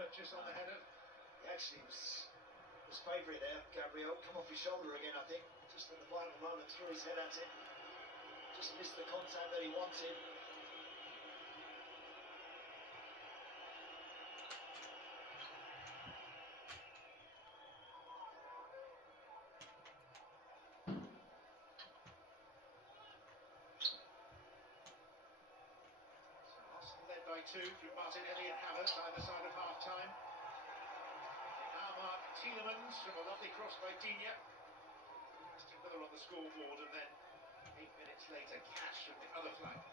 purchase on the header. He actually was favouring there, Gabriel. Come off his shoulder again, I think. Just at the final moment, threw his head at it. Just missed the contact that he wanted. Led by two through Martinelli and Havertz either side of half-time. Now Mark Tielemans from a lovely cross by Digne. Miller on the scoreboard, and then 8 minutes later, Cash from the other flank.